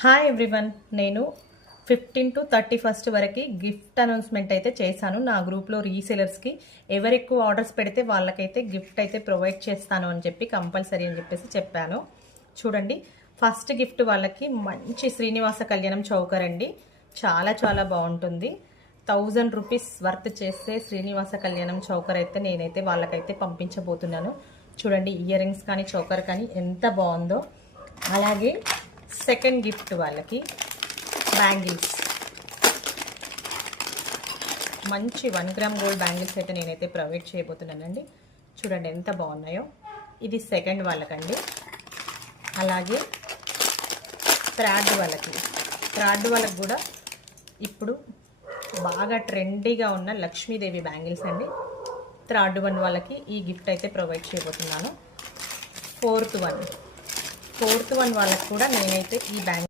Hi everyone, నేను 15 to 31 వరకు gift announcement అయితే చేశాను. నా గ్రూప్లో రీసేలర్స్కి ఎవరు ఎక్కువ ఆర్డర్స్ పెడితే వాళ్ళకైతే గిఫ్ట్ అయితే ప్రొవైడ్ చేస్తాను అని చెప్పి కంపల్సరీ అని చెప్పేసి చెప్పాను. చూడండి, ఫస్ట్ గిఫ్ట్ వాళ్ళకి మంచి శ్రీనివాస కళ్యాణం చౌకర్ అండి. చాలా చాలా బాగుంటుంది. 1000 రూపీస్ వర్త్ చేస్తే శ్రీనివాస కళ్యాణం చౌకర్ అయితే నేనైతే వాళ్ళకైతే పంపించబోతున్నాను. చూడండి, ఇయర్ రింగ్స్ కానీ చౌకర్ కానీ ఎంత బాగుందో. అలాగే సెకండ్ గిఫ్ట్ వాళ్ళకి బ్యాంగిల్స్, మంచి 1 గ్రామ్ గోల్డ్ బ్యాంగిల్స్ అయితే నేనైతే ప్రొవైడ్ చేయబోతున్నానండి. చూడండి ఎంత బాగున్నాయో. ఇది సెకండ్ వాళ్ళకండి. అలాగే థర్డ్ వాళ్ళకి కూడా ఇప్పుడు బాగా ట్రెండీగా ఉన్న లక్ష్మీదేవి బ్యాంగిల్స్ అండి. థర్డ్ వాళ్ళకి ఈ గిఫ్ట్ అయితే ప్రొవైడ్ చేయబోతున్నాను. ఫోర్త్ వన్ వాళ్ళకి కూడా నేనైతే ఈ బ్యాంగిల్స్